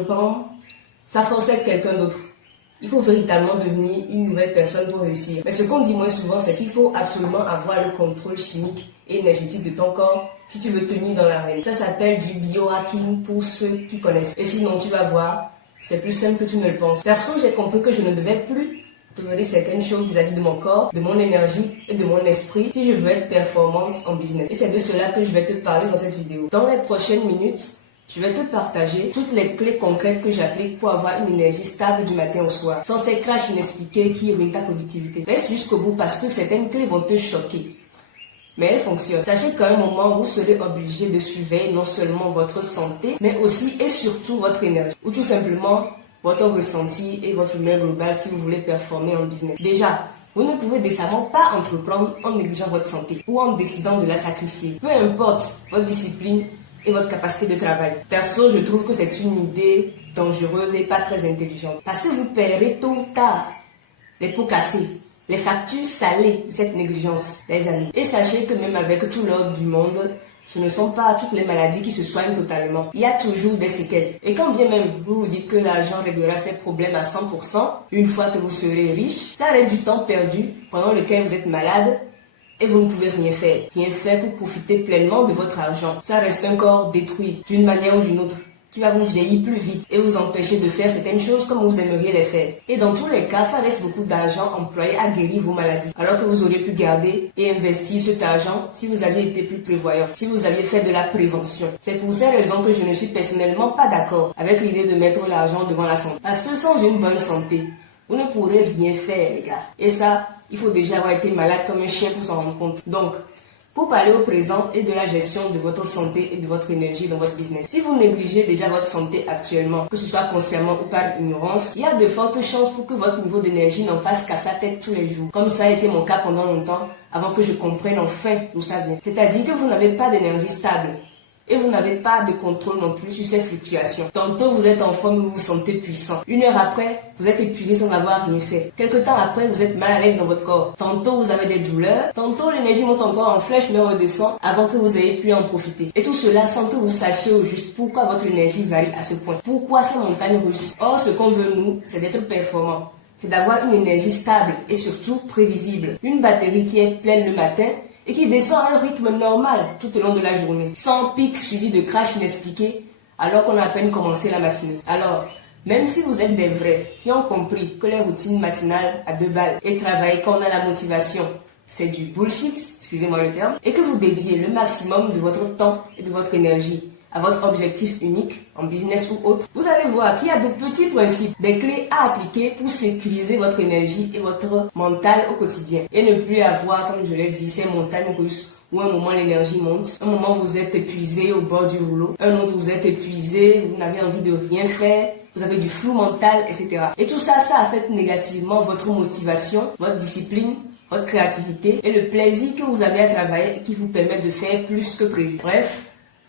entreprendre, ça force à être quelqu'un d'autre. Il faut véritablement devenir une nouvelle personne pour réussir. Mais ce qu'on dit moins souvent, c'est qu'il faut absolument avoir le contrôle chimique et énergétique de ton corps si tu veux tenir dans l'arène. Ça s'appelle du biohacking pour ceux qui connaissent. Et sinon, tu vas voir, c'est plus simple que tu ne le penses. Perso, j'ai compris que je ne devais plus tolérer certaines choses vis-à-vis de mon corps, de mon énergie et de mon esprit si je veux être performante en business. Et c'est de cela que je vais te parler dans cette vidéo. Dans les prochaines minutes, je vais te partager toutes les clés concrètes que j'applique pour avoir une énergie stable du matin au soir, sans ces crashs inexpliqués qui ruinent ta productivité. Reste jusqu'au bout parce que certaines clés vont te choquer. Mais elles fonctionnent. Sachez qu'à un moment, vous serez obligé de surveiller non seulement votre santé, mais aussi et surtout votre énergie, ou tout simplement votre ressenti et votre humeur globale si vous voulez performer en business. Déjà, vous ne pouvez décemment pas entreprendre en négligeant votre santé ou en décidant de la sacrifier. Peu importe votre discipline et votre capacité de travail. Perso, je trouve que c'est une idée dangereuse et pas très intelligente. Parce que vous paierez tôt ou tard les pots cassés, les factures salées de cette négligence, les amis. Et sachez que même avec tout l'ordre du monde, ce ne sont pas toutes les maladies qui se soignent totalement. Il y a toujours des séquelles. Et quand bien même vous vous dites que l'argent réglera ses problèmes à 100%, une fois que vous serez riche, ça reste du temps perdu pendant lequel vous êtes malade et vous ne pouvez rien faire. Rien faire pour profiter pleinement de votre argent. Ça reste un corps détruit d'une manière ou d'une autre, qui va vous vieillir plus vite et vous empêcher de faire certaines choses comme vous aimeriez les faire. Et dans tous les cas, ça reste beaucoup d'argent employé à guérir vos maladies. Alors que vous auriez pu garder et investir cet argent si vous aviez été plus prévoyant, si vous aviez fait de la prévention. C'est pour ces raisons que je ne suis personnellement pas d'accord avec l'idée de mettre l'argent devant la santé. Parce que sans une bonne santé, vous ne pourrez rien faire, les gars. Et ça, il faut déjà avoir été malade comme un chien pour s'en rendre compte. Donc, pour parler au présent et de la gestion de votre santé et de votre énergie dans votre business. Si vous négligez déjà votre santé actuellement, que ce soit consciemment ou par ignorance, il y a de fortes chances pour que votre niveau d'énergie n'en fasse qu'à sa tête tous les jours. Comme ça a été mon cas pendant longtemps, avant que je comprenne enfin d'où ça vient. C'est-à-dire que vous n'avez pas d'énergie stable. Et vous n'avez pas de contrôle non plus sur ces fluctuations. Tantôt vous êtes en forme et vous vous sentez puissant. Une heure après, vous êtes épuisé sans avoir rien fait. Quelque temps après, vous êtes mal à l'aise dans votre corps. Tantôt vous avez des douleurs. Tantôt l'énergie monte encore en flèche mais redescend avant que vous ayez pu en profiter. Et tout cela sans que vous sachiez au juste pourquoi votre énergie varie à ce point. Pourquoi ces montagnes russes? Or, ce qu'on veut nous, c'est d'être performant. C'est d'avoir une énergie stable et surtout prévisible. Une batterie qui est pleine le matin et qui descend à un rythme normal tout au long de la journée, sans pic suivi de crash inexpliqués, alors qu'on a à peine commencé la matinée. Alors, même si vous êtes des vrais qui ont compris que les routines matinales à 2 balles et travailler quand on a la motivation, c'est du bullshit, excusez-moi le terme, et que vous dédiez le maximum de votre temps et de votre énergie à votre objectif unique, en business ou autre, vous allez voir qu'il y a de petits principes, des clés à appliquer pour sécuriser votre énergie et votre mental au quotidien. Et ne plus avoir, comme je l'ai dit, ces montagnes russes où un moment l'énergie monte, un moment vous êtes épuisé au bord du rouleau, un autre vous êtes épuisé, vous n'avez envie de rien faire, vous avez du flou mental, etc. Et tout ça, ça affecte négativement votre motivation, votre discipline, votre créativité et le plaisir que vous avez à travailler et qui vous permet de faire plus que prévu. Bref,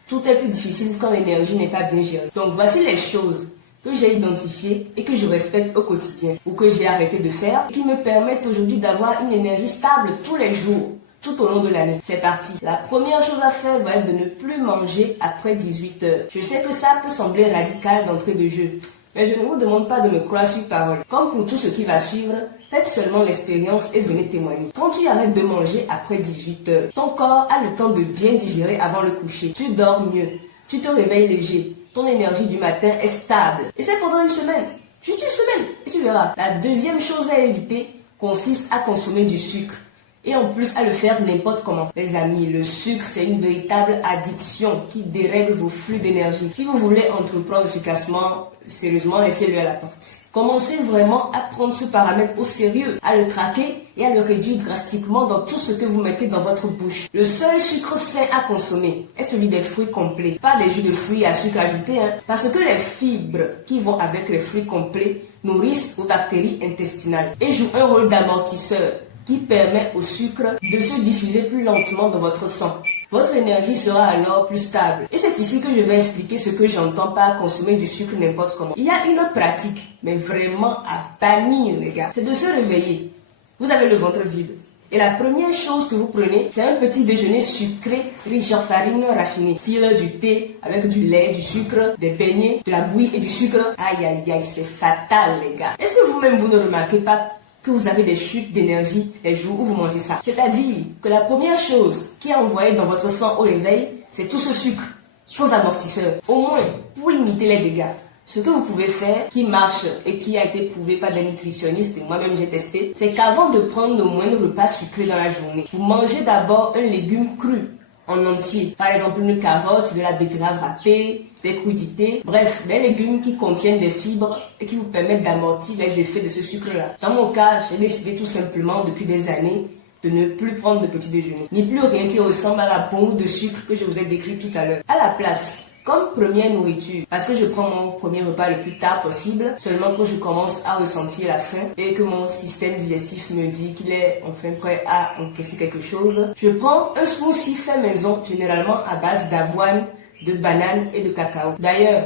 tout est plus difficile quand l'énergie n'est pas bien gérée. Donc voici les choses que j'ai identifiées et que je respecte au quotidien ou que j'ai arrêté de faire et qui me permettent aujourd'hui d'avoir une énergie stable tous les jours, tout au long de l'année. C'est parti. La première chose à faire va être de ne plus manger après 18 heures. Je sais que ça peut sembler radical d'entrée de jeu, mais je ne vous demande pas de me croire sur parole. Comme pour tout ce qui va suivre, faites seulement l'expérience et venez témoigner. Quand tu arrêtes de manger après 18 heures, ton corps a le temps de bien digérer avant le coucher. Tu dors mieux, tu te réveilles léger, ton énergie du matin est stable. Et c'est pendant une semaine, juste une semaine, et tu verras. La deuxième chose à éviter consiste à consommer du sucre. Et en plus à le faire n'importe comment. Les amis, le sucre c'est une véritable addiction qui dérègle vos flux d'énergie. Si vous voulez entreprendre efficacement, sérieusement, laissez-le à la porte. Commencez vraiment à prendre ce paramètre au sérieux, à le traquer et à le réduire drastiquement dans tout ce que vous mettez dans votre bouche. Le seul sucre sain à consommer est celui des fruits complets, pas des jus de fruits à sucre ajouté, parce que les fibres qui vont avec les fruits complets nourrissent vos bactéries intestinales et jouent un rôle d'amortisseur qui permet au sucre de se diffuser plus lentement dans votre sang. Votre énergie sera alors plus stable. Et c'est ici que je vais expliquer ce que j'entends par consommer du sucre n'importe comment. Il y a une autre pratique, mais vraiment à bannir les gars. C'est de se réveiller. Vous avez le ventre vide. Et la première chose que vous prenez, c'est un petit déjeuner sucré riche en farine raffinée, style du thé avec du lait, du sucre, des beignets, de la bouillie et du sucre. Aïe aïe aïe, c'est fatal les gars. Est-ce que vous-même vous ne remarquez pas que vous avez des chutes d'énergie les jours où vous mangez ça? C'est-à-dire que la première chose qui est envoyée dans votre sang au réveil, c'est tout ce sucre, sans amortisseur. Au moins, pour limiter les dégâts, ce que vous pouvez faire, qui marche et qui a été prouvé par des nutritionnistes, et moi-même j'ai testé, c'est qu'avant de prendre le moindre repas sucré dans la journée, vous mangez d'abord un légume cru, en entier. Par exemple, une carotte, de la betterave râpée, des crudités, bref, des légumes qui contiennent des fibres et qui vous permettent d'amortir les effets de ce sucre-là. Dans mon cas, j'ai décidé tout simplement depuis des années de ne plus prendre de petit déjeuner, ni plus rien qui ressemble à la bombe de sucre que je vous ai décrite tout à l'heure. À la place, comme première nourriture, parce que je prends mon premier repas le plus tard possible, seulement quand je commence à ressentir la faim et que mon système digestif me dit qu'il est enfin prêt à encaisser quelque chose, je prends un smoothie fait maison, généralement à base d'avoine, de bananes et de cacao. D'ailleurs,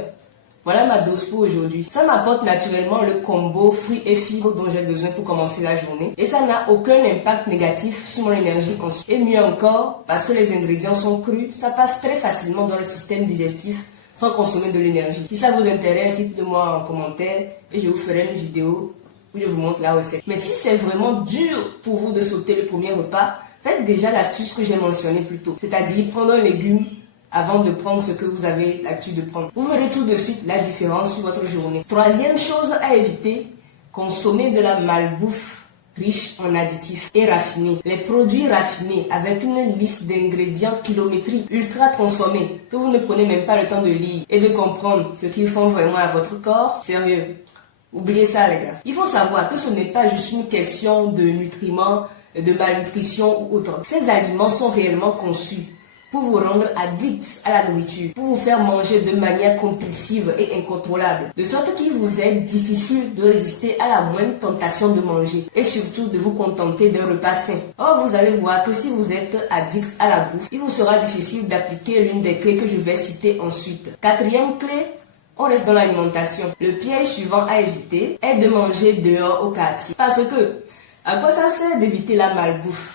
voilà ma dose pour aujourd'hui. Ça m'apporte naturellement le combo fruits et fibres dont j'ai besoin pour commencer la journée. Et ça n'a aucun impact négatif sur mon énergie ensuite. Et mieux encore, parce que les ingrédients sont crus, ça passe très facilement dans le système digestif sans consommer de l'énergie. Si ça vous intéresse, dites-le-moi en commentaire et je vous ferai une vidéo où je vous montre la recette. Mais si c'est vraiment dur pour vous de sauter le premier repas, faites déjà l'astuce que j'ai mentionnée plus tôt. C'est-à-dire prendre un légume avant de prendre ce que vous avez l'habitude de prendre. Vous verrez tout de suite la différence sur votre journée. Troisième chose à éviter, consommer de la malbouffe riche en additifs et raffinés. Les produits raffinés avec une liste d'ingrédients kilométriques ultra transformés que vous ne prenez même pas le temps de lire et de comprendre ce qu'ils font vraiment à votre corps. Sérieux, oubliez ça les gars. Il faut savoir que ce n'est pas juste une question de nutriments, de malnutrition ou autre. Ces aliments sont réellement conçus pour vous rendre addict à la nourriture, pour vous faire manger de manière compulsive et incontrôlable, de sorte qu'il vous est difficile de résister à la moindre tentation de manger et surtout de vous contenter d'un repas sain. Or, vous allez voir que si vous êtes addict à la bouffe, il vous sera difficile d'appliquer l'une des clés que je vais citer ensuite. Quatrième clé, on reste dans l'alimentation. Le piège suivant à éviter est de manger dehors au quartier. Parce que, à quoi ça sert d'éviter la malbouffe?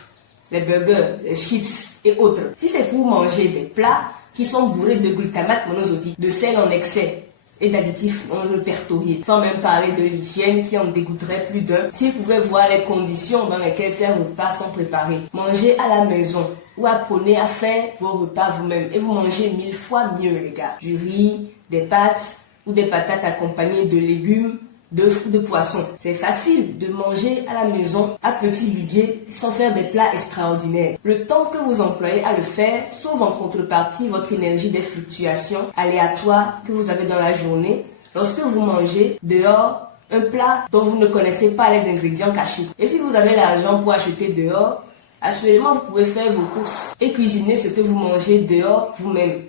Les burgers, les chips et autres. Si c'est pour manger des plats qui sont bourrés de glutamate monosodique, de sel en excès et d'additifs non répertoriés, sans même parler de l'hygiène qui en dégoûterait plus d'un, s'ils pouvaient voir les conditions dans lesquelles ces repas sont préparés. Mangez à la maison ou apprenez à faire vos repas vous-même et vous mangez 1000 fois mieux les gars. Du riz, des pâtes ou des patates accompagnées de légumes, d'œufs ou de poissons. C'est facile de manger à la maison à petit budget sans faire des plats extraordinaires. Le temps que vous employez à le faire sauve en contrepartie votre énergie des fluctuations aléatoires que vous avez dans la journée lorsque vous mangez dehors un plat dont vous ne connaissez pas les ingrédients cachés. Et si vous avez l'argent pour acheter dehors, assurément vous pouvez faire vos courses et cuisiner ce que vous mangez dehors vous-même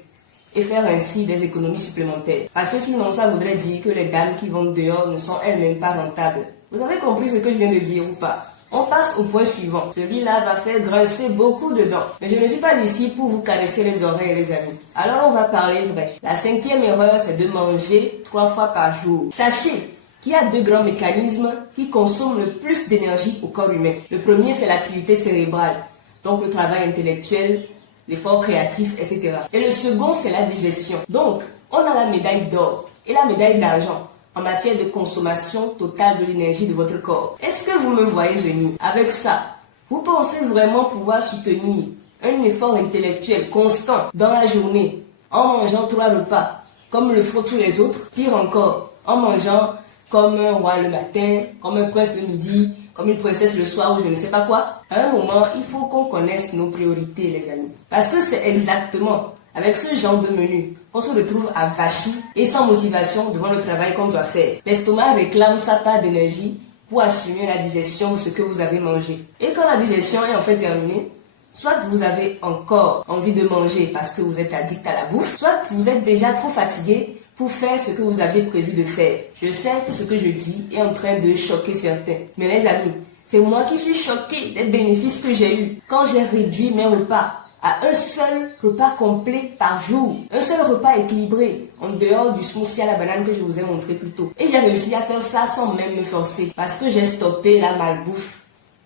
et faire ainsi des économies supplémentaires. Parce que sinon, ça voudrait dire que les dames qui vendent dehors ne sont elles-mêmes pas rentables. Vous avez compris ce que je viens de dire ou pas? On passe au point suivant. Celui-là va faire grincer beaucoup de dents. Mais je ne suis pas ici pour vous caresser les oreilles, les amis. Alors on va parler vrai. La cinquième erreur, c'est de manger 3 fois par jour. Sachez qu'il y a 2 grands mécanismes qui consomment le plus d'énergie au corps humain. Le premier, c'est l'activité cérébrale, donc le travail intellectuel, l'effort créatif, etc. Et le second, c'est la digestion. Donc, on a la médaille d'or et la médaille d'argent en matière de consommation totale de l'énergie de votre corps. Est-ce que vous me voyez venir? Avec ça, vous pensez vraiment pouvoir soutenir un effort intellectuel constant dans la journée en mangeant 3 repas, comme le font tous les autres? Pire encore, en mangeant comme un roi le matin, comme un prince le midi, comme une princesse le soir ou je ne sais pas quoi. À un moment, il faut qu'on connaisse nos priorités, les amis. Parce que c'est exactement avec ce genre de menu qu'on se retrouve avachi et sans motivation devant le travail qu'on doit faire. L'estomac réclame sa part d'énergie pour assumer la digestion de ce que vous avez mangé. Et quand la digestion est en fait terminée, soit vous avez encore envie de manger parce que vous êtes addict à la bouffe, soit vous êtes déjà trop fatigué pour faire ce que vous aviez prévu de faire. Je sais que ce que je dis est en train de choquer certains. Mais les amis, c'est moi qui suis choqué des bénéfices que j'ai eus quand j'ai réduit mes repas à un seul repas complet par jour. Un seul repas équilibré, en dehors du smoothie à la banane que je vous ai montré plus tôt. Et j'ai réussi à faire ça sans même me forcer, parce que j'ai stoppé la malbouffe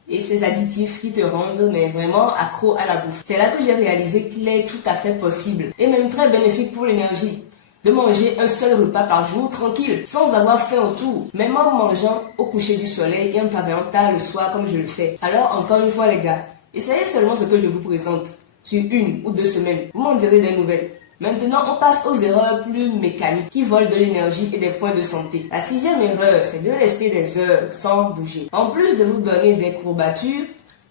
et ces additifs qui te rendent mais vraiment accro à la bouffe. C'est là que j'ai réalisé qu'il est tout à fait possible et même très bénéfique pour l'énergie de manger un seul repas par jour tranquille, sans avoir faim autour, même en mangeant au coucher du soleil et en travaillant tard le soir comme je le fais. Alors encore une fois les gars, essayez seulement ce que je vous présente sur 1 ou 2 semaines. Vous m'en direz des nouvelles. Maintenant, on passe aux erreurs plus mécaniques qui volent de l'énergie et des points de santé. La 6e erreur, c'est de rester des heures sans bouger. En plus de vous donner des courbatures,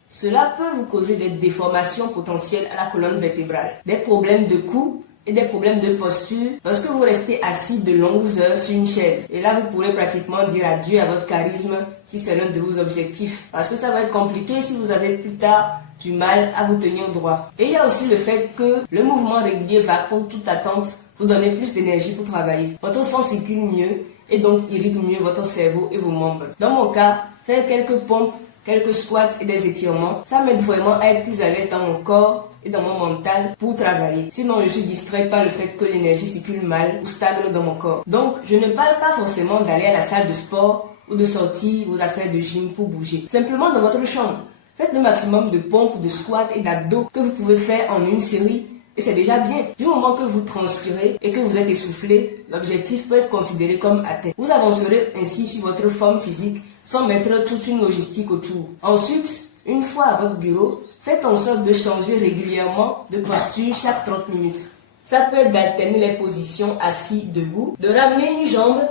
cela peut vous causer des déformations potentielles à la colonne vertébrale, des problèmes de cou et des problèmes de posture lorsque vous restez assis de longues heures sur une chaise. Et là, vous pourrez pratiquement dire adieu à votre charisme si c'est l'un de vos objectifs. Parce que ça va être compliqué si vous avez plus tard du mal à vous tenir droit. Et il y a aussi le fait que le mouvement régulier va, contre toute attente, vous donner plus d'énergie pour travailler. Votre sang circule mieux et donc irrigue mieux votre cerveau et vos membres. Dans mon cas, faire quelques pompes, quelques squats et des étirements, ça m'aide vraiment à être plus à l'aise dans mon corps et dans mon mental pour travailler. Sinon, je suis distrait par le fait que l'énergie circule mal ou stagne dans mon corps. Donc, je ne parle pas forcément d'aller à la salle de sport ou de sortir vos affaires de gym pour bouger. Simplement dans votre chambre. Faites le maximum de pompes, de squats et d'abdos que vous pouvez faire en une série et c'est déjà bien. Du moment que vous transpirez et que vous êtes essoufflé, l'objectif peut être considéré comme atteint. Vous avancerez ainsi sur votre forme physique sans mettre toute une logistique autour. Ensuite, une fois à votre bureau, faites en sorte de changer régulièrement de posture chaque 30 minutes. Ça peut être d'alterner les positions assis, debout, de ramener une jambe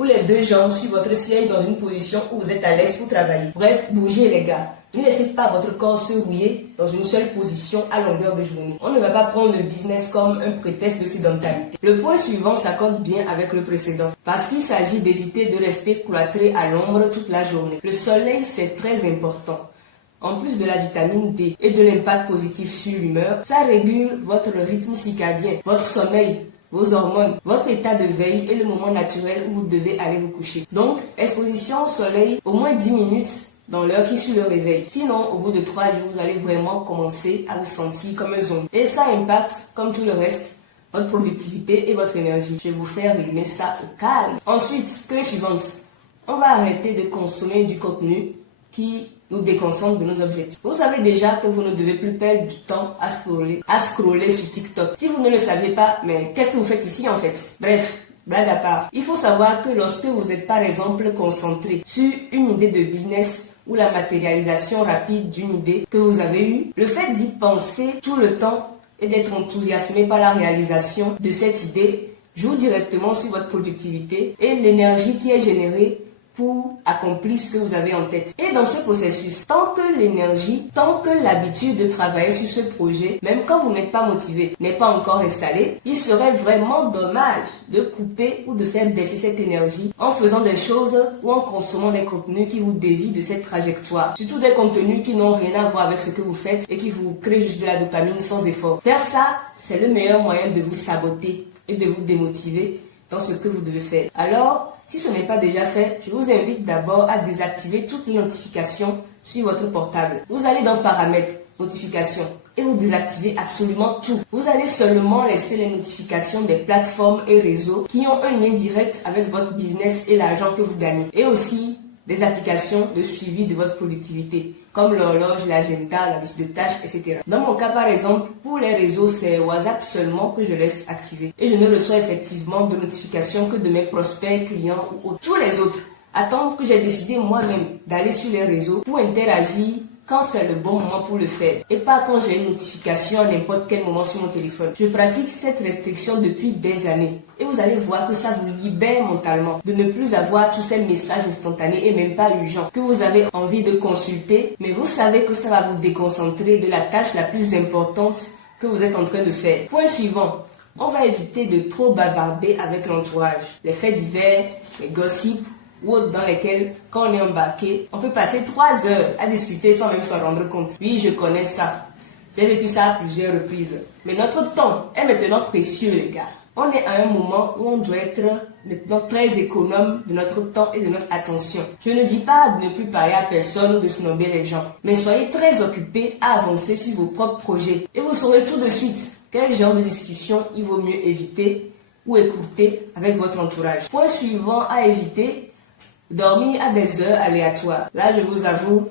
ou les 2 jambes sur votre siège dans une position où vous êtes à l'aise pour travailler. Bref, bougez les gars. Ne laissez pas votre corps se rouiller dans une seule position à longueur de journée. On ne va pas prendre le business comme un prétexte de sédentarité. Le point suivant s'accorde bien avec le précédent, parce qu'il s'agit d'éviter de rester cloîtré à l'ombre toute la journée. Le soleil, c'est très important. En plus de la vitamine D et de l'impact positif sur l'humeur, ça régule votre rythme circadien, votre sommeil, vos hormones, votre état de veille et le moment naturel où vous devez aller vous coucher. Donc, exposition au soleil, au moins 10 minutes dans l'heure qui suit le réveil. Sinon, au bout de 3 jours, vous allez vraiment commencer à vous sentir comme un zombie. Et ça impacte, comme tout le reste, votre productivité et votre énergie. Je vais vous faire aimer ça au calme. Ensuite, clé suivante. On va arrêter de consommer du contenu qui nous déconcentre de nos objectifs. Vous savez déjà que vous ne devez plus perdre du temps à scroller sur TikTok. Si vous ne le savez pas, mais qu'est-ce que vous faites ici en fait? Bref, blague à part. Il faut savoir que lorsque vous êtes par exemple concentré sur une idée de business ou la matérialisation rapide d'une idée que vous avez eue, le fait d'y penser tout le temps et d'être enthousiasmé par la réalisation de cette idée joue directement sur votre productivité et l'énergie qui est générée pour accomplir ce que vous avez en tête. Et dans ce processus, tant que l'habitude de travailler sur ce projet, même quand vous n'êtes pas motivé, n'est pas encore installée, il serait vraiment dommage de couper ou de faire baisser cette énergie en faisant des choses ou en consommant des contenus qui vous dévient de cette trajectoire. Surtout des contenus qui n'ont rien à voir avec ce que vous faites et qui vous créent juste de la dopamine sans effort. Faire ça, c'est le meilleur moyen de vous saboter et de vous démotiver dans ce que vous devez faire. Alors, si ce n'est pas déjà fait, je vous invite d'abord à désactiver toutes les notifications sur votre portable. Vous allez dans Paramètres, Notifications et vous désactivez absolument tout. Vous allez seulement laisser les notifications des plateformes et réseaux qui ont un lien direct avec votre business et l'argent que vous gagnez. Et aussi des applications de suivi de votre productivité, comme l'horloge, l'agenda, la liste de tâches, etc. Dans mon cas, par exemple, pour les réseaux, c'est WhatsApp seulement que je laisse activer. Et je ne reçois effectivement de notifications que de mes prospects, clients ou autres. Tous les autres attendent que j'ai décidé moi-même d'aller sur les réseaux pour interagir quand c'est le bon moment pour le faire et pas quand j'ai une notification à n'importe quel moment sur mon téléphone. Je pratique cette restriction depuis des années et vous allez voir que ça vous libère mentalement de ne plus avoir tous ces messages instantanés et même pas urgents que vous avez envie de consulter, mais vous savez que ça va vous déconcentrer de la tâche la plus importante que vous êtes en train de faire. Point suivant. On va éviter de trop bavarder avec l'entourage. Les faits divers, les gossips, ou autres dans lesquels, quand on est embarqué, on peut passer 3 heures à discuter sans même s'en rendre compte. Oui, je connais ça. J'ai vécu ça à plusieurs reprises. Mais notre temps est maintenant précieux, les gars. On est à un moment où on doit être maintenant très économe de notre temps et de notre attention. Je ne dis pas de ne plus parler à personne ou de snobber les gens, mais soyez très occupés à avancer sur vos propres projets. Et vous saurez tout de suite quel genre de discussion il vaut mieux éviter ou écouter avec votre entourage. Point suivant à éviter, dormir à des heures aléatoires. Là, je vous avoue,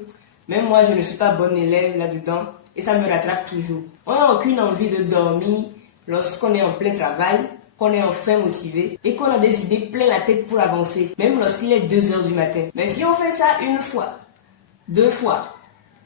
Même moi, je ne suis pas bonne élève là-dedans et ça me rattrape toujours. On n'a aucune envie de dormir lorsqu'on est en plein travail, qu'on est enfin motivé et qu'on a des idées plein la tête pour avancer, même lorsqu'il est 2 heures du matin. Mais si on fait ça une fois, 2 fois,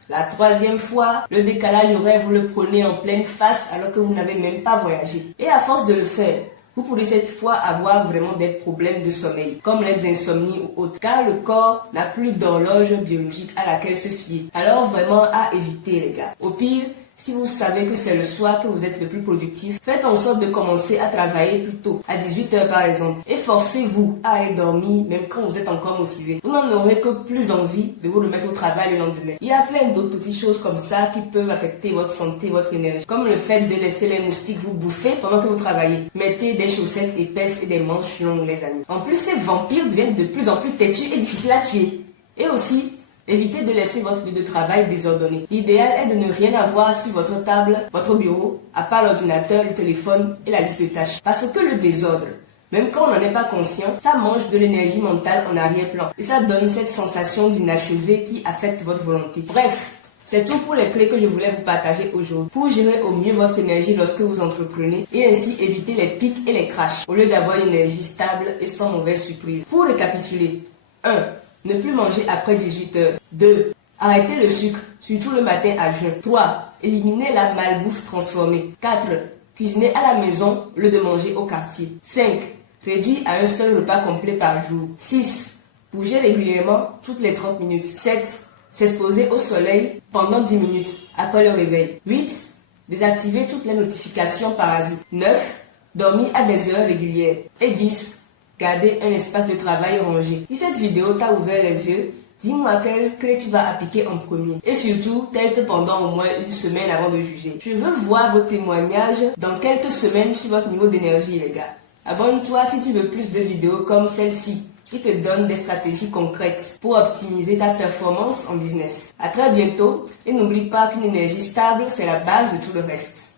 la 3e fois, le décalage horaire, vous le prenez en pleine face alors que vous n'avez même pas voyagé. Et à force de le faire, vous pourrez cette fois avoir vraiment des problèmes de sommeil, comme les insomnies ou autres, car le corps n'a plus d'horloge biologique à laquelle se fier. Alors vraiment à éviter les gars. Au pire, si vous savez que c'est le soir que vous êtes le plus productif, faites en sorte de commencer à travailler plus tôt, à 18 h par exemple, et forcez-vous à aller dormir même quand vous êtes encore motivé. Vous n'en aurez que plus envie de vous remettre au travail le lendemain. Il y a plein d'autres petites choses comme ça qui peuvent affecter votre santé, votre énergie, comme le fait de laisser les moustiques vous bouffer pendant que vous travaillez. Mettez des chaussettes épaisses et des manches longues les amis. En plus, ces vampires deviennent de plus en plus têtus et difficiles à tuer. Et aussi, évitez de laisser votre lieu de travail désordonné. L'idéal est de ne rien avoir sur votre table, votre bureau, à part l'ordinateur, le téléphone et la liste de tâches. Parce que le désordre, même quand on n'en est pas conscient, ça mange de l'énergie mentale en arrière-plan. Et ça donne cette sensation d'inachevé qui affecte votre volonté. Bref, c'est tout pour les clés que je voulais vous partager aujourd'hui. Pour gérer au mieux votre énergie lorsque vous entreprenez et ainsi éviter les pics et les crashs, au lieu d'avoir une énergie stable et sans mauvaise surprise. Pour récapituler, 1. Ne plus manger après 18 h. 2. Arrêtez le sucre, surtout le matin à jeun. 3. Éliminez la malbouffe transformée. 4. Cuisinez à la maison au lieu de manger au quartier. 5. Réduire à un seul repas complet par jour. 6. Bougez régulièrement toutes les 30 minutes. 7. S'exposer au soleil pendant 10 minutes après le réveil. 8. Désactiver toutes les notifications parasites. 9. Dormir à des heures régulières. Et 10. Garder un espace de travail rangé. Si cette vidéo t'a ouvert les yeux, dis-moi quelle clé tu vas appliquer en premier. Et surtout, teste pendant au moins une semaine avant de juger. Je veux voir vos témoignages dans quelques semaines sur votre niveau d'énergie, les gars. Abonne-toi si tu veux plus de vidéos comme celle-ci, qui te donne des stratégies concrètes pour optimiser ta performance en business. À très bientôt et n'oublie pas qu'une énergie stable, c'est la base de tout le reste.